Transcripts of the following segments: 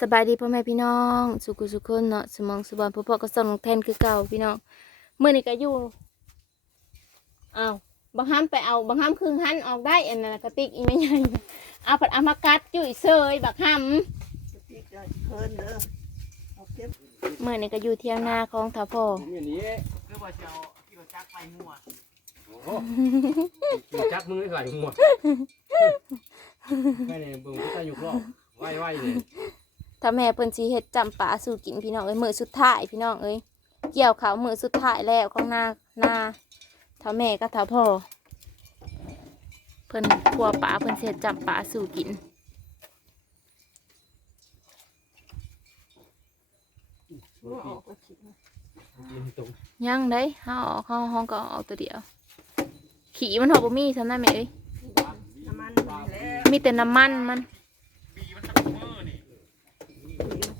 สบายดีพ่อแม่พี่น้อง สุขุสุขคนเนาะสมองสบอนพ่อพ่อก็ส่งแทนคือเก่าพี่น้องเมื่อนี้ก็อยู่อ้าวบางห้ามไปเอาบางห้ามครึ่งหันออกได้อันนั้นนะกระติกอีไม่ใหญ่เอาผัดเอามากัดจุ่ยเซยบักห้ามพี่ก็เพิ่นเด้อเอาเก็บเมื่อนี้ก็อยู่เที่ยงนาของท่าพ่อผมอย่างนี้คือว่าจะเอาที่ว่าจักไปมั่วโอ้โหขี่จักมือไหลหัวแค่นี้เบิ่งก็จะอยู่รอบไหวไหวๆเลย ถ้าแม่เพิ่นสิเฮ็ดจำปาสู่กินพี่น้องเอ้ยมื้อสุดท้ายพี่น้องเอ้ยเกี่ยวข้าวมื้อสุดท้ายแล้วของนานาถ้าแม่ก็ถ้าพ่อเพิ่นพัวปลาเพิ่นสิเฮ็ดจำปาสู่กินหัวออกก็คิดว่ากินตรงยังได้เฮาออกเฮาห้องก็ออกตัวเดียว ขี่มันหอบบ่มีซำนั้นแม่เอ้ยน้ำมันมันแล้วมีแต่น้ำมันมัน บีมันสักมือนี่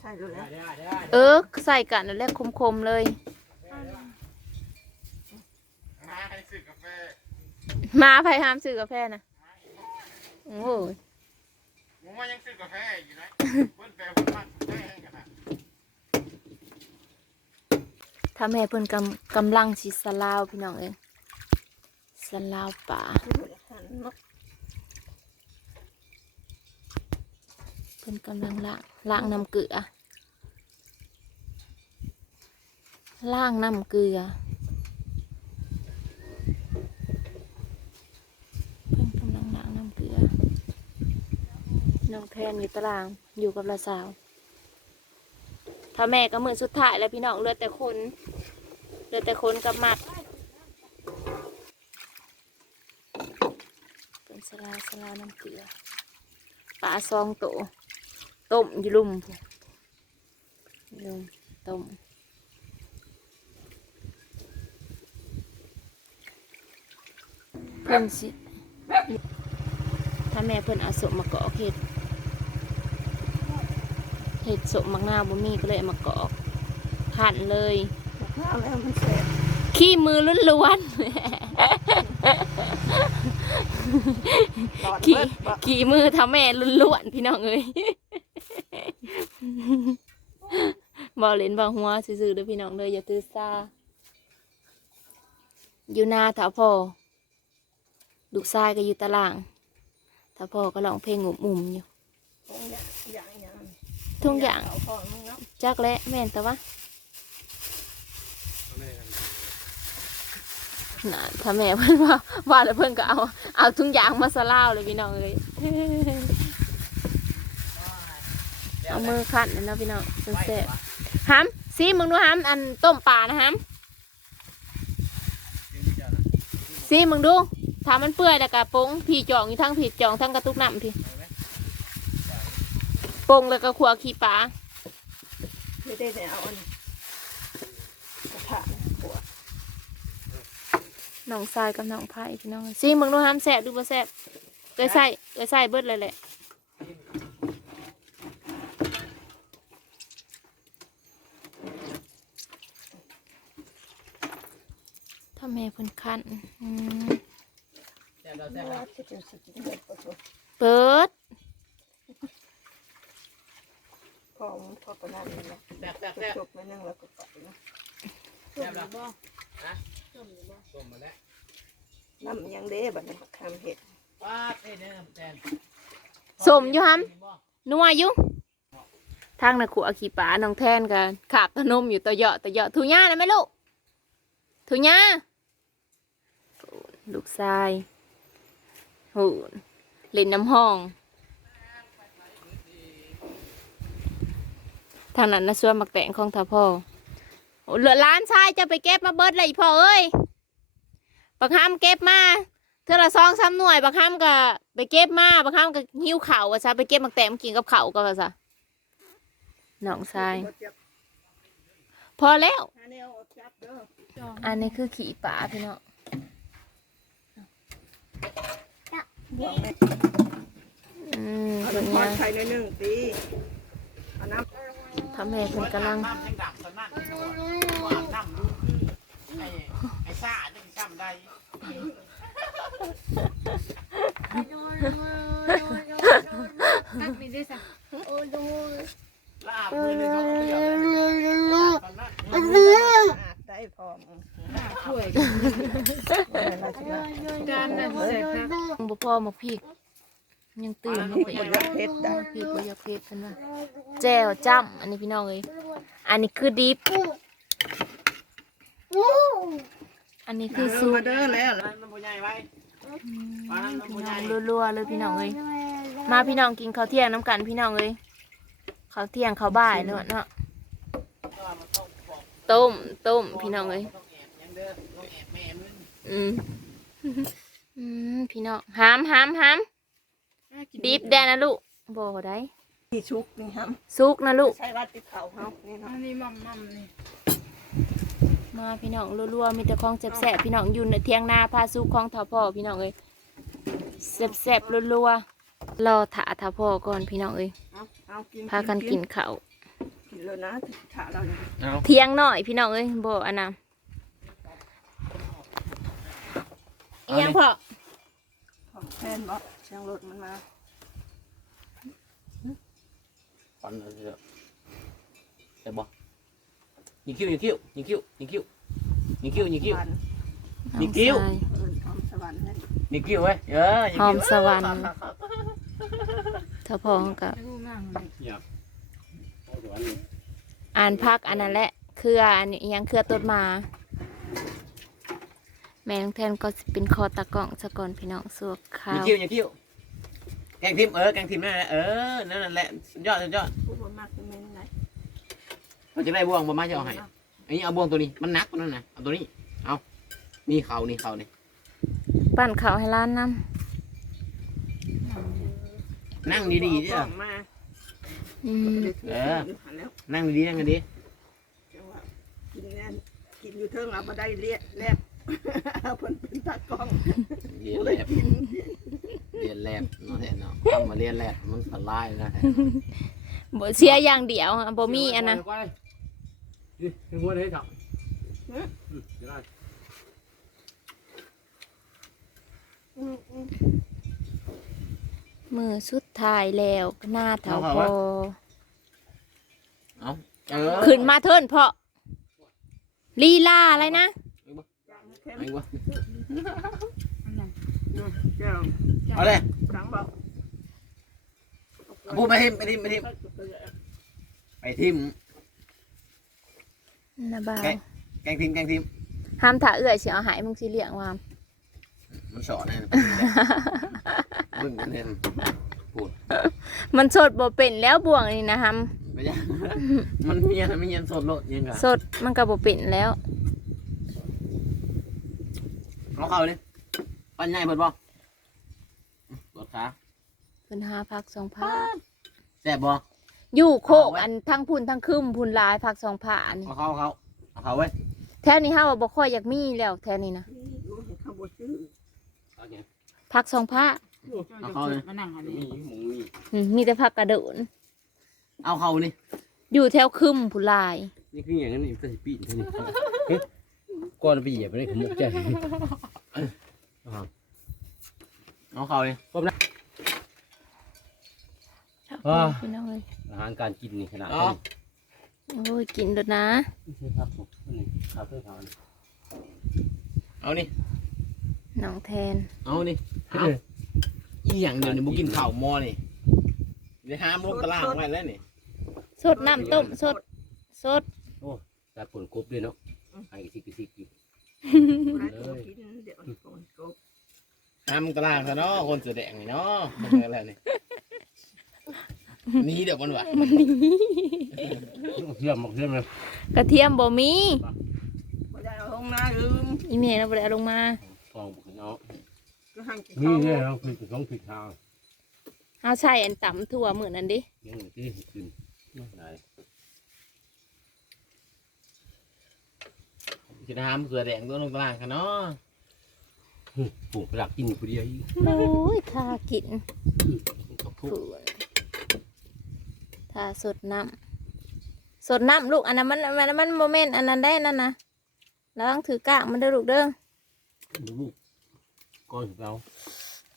มีใส่แล้วได้แล้วได้ได้เออใส่กันแล้วแหละคมๆเลย มาให้ซื้อกาแฟมาไปห้ามซื้อกาแฟนะโอ้ยผมว่ายังซื้อกาแฟอยู่นะเพิ่นแปลเพิ่นมากแป้งกันนะถ้าแม่เพิ่นกำกำลังสิสลาวพี่น้องเอ้ยสลาวป่าคือหันเนาะเพิ่นกำลังล้างล้างน้ำเกลือ ล้างน้ำเกลือเพิ่นกำลังล้างน้ำเกลือ น้องแทนอยู่ตารางอยู่กับละสาว ถ้าแม่ก็มือสุดท้ายแล้วพี่น้องเลือแต่คนเลือแต่คนกับมัดเป็นสลาสลาน้ำเกลือปลาซองโตต้มอยู่ลุ่มพุ่มต้ม เพิ่นสิ ถ้าแม่เพิ่นเอาสมมากอกเห็ดเห็ดสมมักนาวบ่มีก็เลยเอามากอกหั่นเลย ข้าวแล้วมันแสบขี้มือล้วนตอดๆขี้เบิดบ่ขี้มือทำแม่ล้วนๆพี่น้องเอ้ยบ่เล่นบ่หัวซื่อๆเด้อพี่น้องเด้ออย่าตื้อซาอยู่หน้าถ้าพ่อ ลูกชายก็อยู่ตาราง ถ้าพ่อก็ร้องเพลงงุ่มๆอยู่ของอย่างอย่างอย่างทุกอย่างเอาของมึงเนาะจักและแม่นแต่ว่าน่ะถ้าแม่เพิ่นว่าว่าแล้วเพิ่นก็เอา เอาทุกอย่างมาสลาวเลยพี่น้องเอ้ยเอามือขัดเลยเนาะพี่น้องจนแซ่บฮัมซีมึงดูฮัมอันต้มปลานะฮัมซีมึงดู ถ้ามันเปื่อยแล้วก็ปรุงผีจองอยู่ทั้งผีจองทั้งกระตุกน้ำพี่ปรุงแล้วก็ขัวขี้ปลาไม่ได้แต่เอาอันนี้กระทะหัวน้องทรายกับน้องไผ่พี่น้องซีมึงดูฮัมแซ่บดูบ่แซ่บเอ้ยใส่เอ้ยใส่เบิดเลยแหละถ้าแม่เพิ่นคันอืม เปิดของพอประมาณนี้แหละแซ่บแซ่บแซ่บจบไปนึงแล้วก็ไปเนาะแซ่บแล้วฮะต้มมาแล้วน้ำยังเด้บัดนี้คำเห็ดป้าเอ้ยเด้อแทนสมอยู่ฮัมนัวอยู่ทางนักขัวขี่ปลาน้องแทนกันขาบตะนมอยู่ตะเยาะตะเยาะถูญ่านะไหมลูกถูญ่าลูกชาย หเล่นน้ำห้อง ทางนั้นนะส่วนมักแตงของท่าพ่อเหลือล้านชายจะไปเก็บมาเบิดเลยพ่อเอ้ยบักห้ามเก็บมาเธอละซองซ้ำหน่วยบักห้ามก็ไปเก็บมาบักห้ามก็หิ้วเข่าวะซะไปเก็บมักแตงกินกับเข่าก็ซะหนองชายบ่จับพอแล้วอันนี้เอาจับเด้ออันนี้คือขี่ป่าพี่น้อง บอกแม่อืมเอาเพิ่นน้ำทอยัดงไข่หน่อยหนึงตีเอาน้ทำแม่เพิ่นกำลังน้ำแทงดับตอนนั้นว่าน้ำไอ้ไอ้ซ่าจะไปซ้ำได้ ลาบมือหนึ่งเขาก็เดียวฝั่งนั้น อาบได้พร้อม ช่วย อะไรสิว่า การน่ะใส่ผัก บ่พอมาพริก ยังตื่นมา บ่ ไป อยากเผ็ดได้พริกบ่อยากเผ็ดเพิ่นว่าแจ่วจ้ำอันนี้พี่น้องเอ้ยอันนี้คือดิบอันนี้คือซุปมาเด้อแล้วนั่นมันผู้ใหญ่ไว้พี่น้องรัวๆเลยพี่น้องเอ้ยมาพี่น้องกินข้าวเที่ยงน้ำกันพี่น้องเอ้ยข้าวเที่ยงข้าวบ่ายเนาะเนาะต้มต้มพี่น้องเอ้ยต้องแอบยังเด้อต้องแอบแม่มึงอืมอืมพี่น้องหามหามหามดิบแดนนะลูก บ่ได้ที่ชุกนี่ครับซุกนะลูก ใช้วัดติดเขาเฮานี่เนาะอันนี้มัมมัมนี่มาพี่น้องรัวๆมีแต่ของแซ่บๆพี่น้องอยู่ในเทียงนาพาซุกของทอพ่อพี่น้องเอ้ยแซ่บๆรัวๆรอถาทอพ่อก่อนพี่น้องเอ้ยเอาเอากินพากันกินข้าวกินเลยนะถ้าเราเนี่ยเอาเที่ยงหน่อยพี่น้องเอ้ยบ่อันน่ะอีหยังพ่อของแทนบ่เสียงรถมันมา ฟันเอาเถอะแต่บ่ยิงคิ้วยิงคิ้วยิงคิ้วยิงคิ้วยิงคิ้วยิงคิ้ววันนี่กิ้วใช่เอิ้นหอมสวรรค์ให้ยิงคิ้วเว้ยเออยิงหอคิ้มสวรรค์ทอพ่อกับดูมั่งอ่านพักอันนั้นแหละเครืออันนี้อิหยังเครือต้นมา แม่น้องแทนก็สิเป็นคอตะกล่องสะก่อนพี่น้องสวกข้ายิงวคิ้วยิงคิ้ว แกงทิมเออแกงทิมนั่นแหละเออนั่นแหละสุดยอดสุดยอดผู้บ่มักเป็นไงเราจะได้บ่วงบ่มาจะเอาให้อันนี้เอาบ่วงตัวนี้มันหนักกว่านั่นนะเอาตัวนี้เอานี่เขานี่เขานี่ปั้นข้าวให้ร้านน้นั่งดีๆดิเด้เอออมาำอืมเออแล้วนั่งดีๆนั่งดีจังว่ากินแน่นกินอยู่เทิงเอาบ่ได้เลียแลบเพิ่นเป็นตากล้องๆเรียนแลบ เรียนแลบเนาะแท้เนาะทำมาเรียนแลบมันสลายนะบ่เสียอย่างเดียวอะบ่มีอันนะนี่หัวเลยครับมือสุดท้ายแล้วหน้าเถาพอเอาเออขึ้นมาเทินเพาะลีลาอะไรนะ ไอ้วะเจ้า เอาเลยสังบอกเอาพูดไปทิมไปทิมไปทิมไปทิมนะบ่าวแกะแกงทิมแกงทิมห้ามถ่าเอื้อยสิเอาใหายมึงสิเลี้ยงวามมันสอนนะมึงกันเห็นมันสดบ่เป็นแล้วบ่วงนี่นะฮัมไม่ใช่มันเมียนไม่เมียนสดโลดยังไงสดมันก็บ่เป็นแล้วเอาเข้าเลยปันใหญ่เบิดบ่ กดขาเพิ่นหาผักสองผ้าแซ่บบ่อยู่โคกอันทั้งพุ่นทั้งคึมพุ่นหลายผักสองผ้านี่เอาเข้าเอาเข้าเอาเข้าไว้แถวนี้เฮาว่าบ่ค่อยอยากมีแล้วแถวนี้นะรู้เห็นเขาบ่ซื้อผักสองผ้าเจ้าจะมานั่งอันมีนี้หมูมีอืมมีแต่ผักกระโดนเอาเข้านี่อยู่แถวคึมพุ่นหลาย นี่คืออย่างนั้นนี่ก็สิปีนเท่านี้ เฮ้ยก่อนไปเหยียบไปได้ขมุกใจ เอาเข้าเลยพี่น้องเอ้ยอาหารการกินนี่ขนาดเอานี้โอ้ยกินแล้วนะไม่ใช่ครับผมนี่ครับเพื่อทานเอานี่น้องแทนเอานี่เอาอีหยังเดี๋ยวนี้บุกินข้าวหม้อนี่เดี๋ยวห้ามลงตารางไว้แล้วนี่สดน้ำต้มสดสดแต่ผลกบด้วยเนาะไอ้สิกสิกอยู่ได้ตัวกินเดี๋ยวโกนโกบ ห้ามลงตารางซะเนาะคนเสือแดงนี่เนาะมันเป็นอะไรนี่นี่เดี๋ยวมันหวานเทียมบอกเทียมเลยกระเทียมบ่มีบ่ได้เอาห้องน้าลืมอีเมลเราบ่ได้เอาลงมาฟองบุกเนาะก็หั่นกินนี่ข้าวเนี่ยเราคือต้องผิดทางเอาใส่อันต่ำถั่วมื้อนั้นดิยังที่ขึ้นไหนจะห้ามเสือแดงตัวลงตารางกันเนาะ ปลูกหลักกินผู้เดียวโอ้ยทากินกับผู้ฝืนทาสดน้ำสดน้ำลูกอันนั้นมันมันมันโมเมนต์อันนั้นได้นั่นนะระวังถือกากมันเด้อลูกเด้อลูกก้อนเรา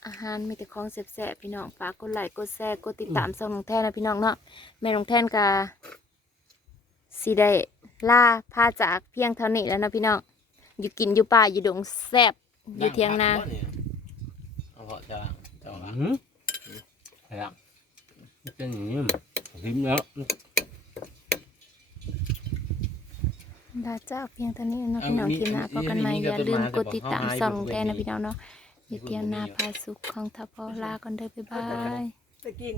อาหารมีแต่ของแซ่บๆพี่น้องฝากกดไลค์กดแชร์กดติดตามช่องน้องแท่นนะพี่น้องเนาะแม่น้องแท่นกาสิได้ล่าพาจากเพียงเท่านี้แล้วนะพี่น้องอยู่กินอยู่ป่าอยู่ดงแซ่บ อยู่เทียงนาเอาเพาะจะจะว่าหืมอะไรอะเป็นอย่างนี้หิมแล้วลาจากเพียงเท่านี้นะพี่น้องคลิปหน้าพบกันใหม่อย่าลืมกดติดตามช่องน้องแท่นนะพี่น้องเนาะอยู่เทียงนาพาสุขของทัพพอลากันเด้อบ๊ายบายตะกี้